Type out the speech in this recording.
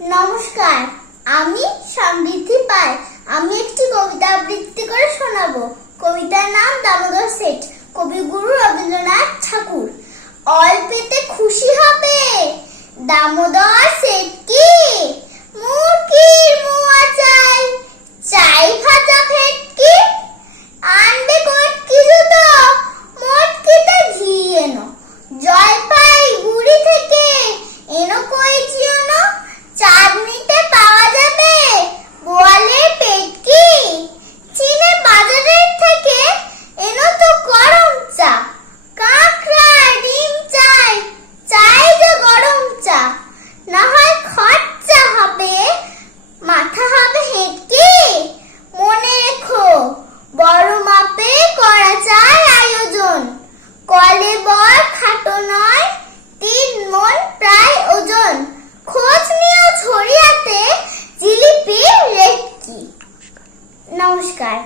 নমস্কার, আমি সমৃদ্ধি পাল। আমি একটি কবিতা আবৃত্তি করে শোনাবো। কবিতার নাম দামোদর সেট, কবিগুরু রবীন্দ্রনাথ ঠাকুর। অল্পেতে খুশি হবে দামোদর সেট কি? মুরগির মোয়া চাই, চাই ভাজা ভেটকি। আনবে কটকি জুতো, মটকিতে ঘি এনো। জলপাইগুড়ি থেকে এনো কইছি এনো। চাঁদনিতে পাওয়া যাবে বোয়ালের পেটকি। চীনে বাজারের থেকে এনো তো গরম চা। কাঁকড়া ডিম চাই, চাই যে গরম চা। না হয় খরচা হবে, মাথা হবে হেঁটকি। মনে রেখো, বড় মাপে করা চাই আয়োজন। কলে বর খাটো নয়, 3 মণ প্রায় ওজন। খোঁজ নিও ছড়িয়াতে জিলিপির রেট কি? নমস্কার।